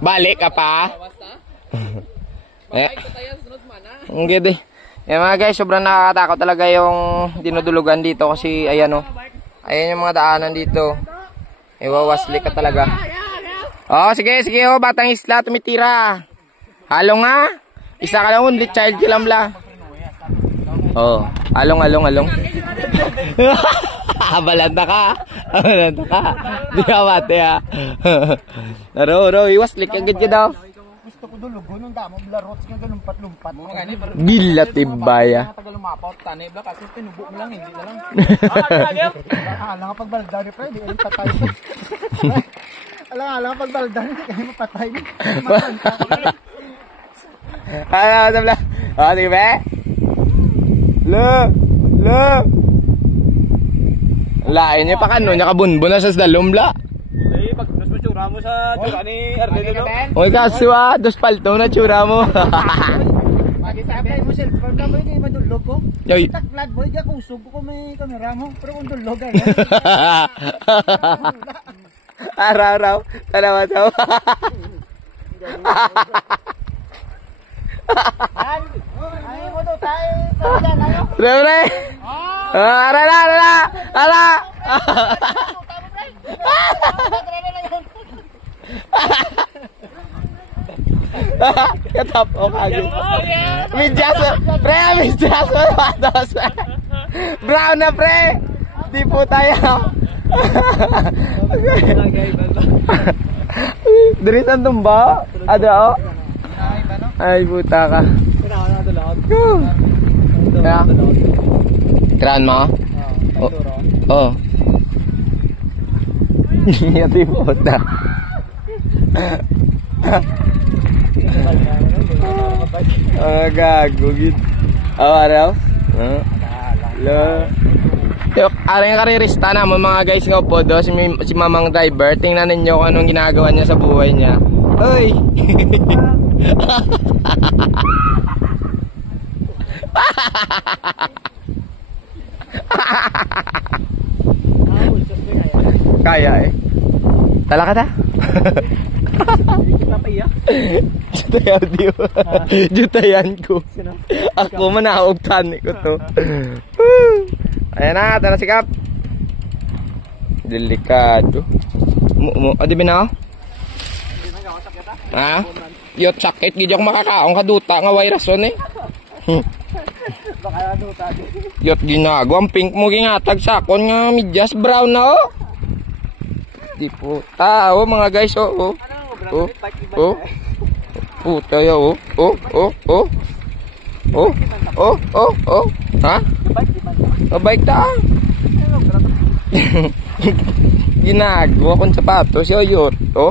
Balik ka pa? Ang gede. Yan mga guys, sobrang nakakatakot talaga yung dinudulugan dito kasi ayan o. Ayan yung mga daanan dito. Iwawasli ka talaga. Oh, sige, sige oh, batang isla, tumitira. Halong nga. Isa ka lang, only child kilamla. Oh, along. Balanda ka. Balanda ka. Di ka mati ha. Ro, iwasli ka agad ka daw. Gusto ko dulugo nung damo blarots nga lumpat-lumpat. Gila tibaya. Tagal lumapaw tani bla kasi tinubo mo lang hindi na lang. Ala nga pagbaldan pre, di ay patay. Ala pagbaldan hindi kay mapatay. Ala sabla. Ah, sige be. Lo. Lain niya pa kano nya kabunbon na sa dalom bla. Pag tsura mo sa tsura ni Ardeno. Oy kaswa, dos palto na tsura mo. Sabi mo cellphone ka mo hindi madulog ko. Yoy. Taklag boy ga kusog ko may kamera mo pero kung dulog ay. Araw. Salamat sa. Ay mo to tayo ayo. Pre. Ala. Katap o kagin. Midjas. Brown na pre. Di po tayo. Dirisan tumba. Ada o. Ay puta ka. Kran mo? Oh. Yati puta. Gago gid. Araw. Yok, aring karirista na mo mga guys nga po do si mamang driver. Tingnan ninyo kung anong ginagawa niya sa buhay niya. Hoy. Kaya eh. Tala ka ta? Jutayan ko. Ako manaogtan ko to. Ayan na, tara sikap. Delikado. Adi ba na? Ha? Yot sakit gid ako makakaong kaduta nga virus on eh. Baka duta di. Yot ginagawang pink mo gingatag sakon nga medyas brown na oh. Di puta oh mga guys oh. Oh. Puta ya oh. Oh. Ha? Mabait ta. Ginagawa kong sapatos yot. Oh.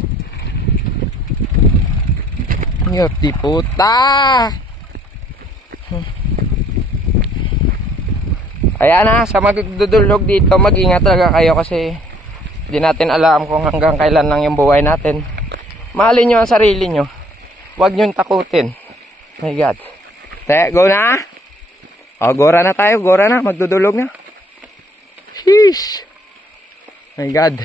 Yot di puta. Ayan na, sa magdudulog dito, mag-ingat talaga kayo kasi hindi natin alam kung hanggang kailan lang yung buhay natin. Mahalin nyo ang sarili nyo. Huwag nyo takutin. My God. Go na. O, gora na tayo. Gora na. Magdudulog na. Sheesh. My God.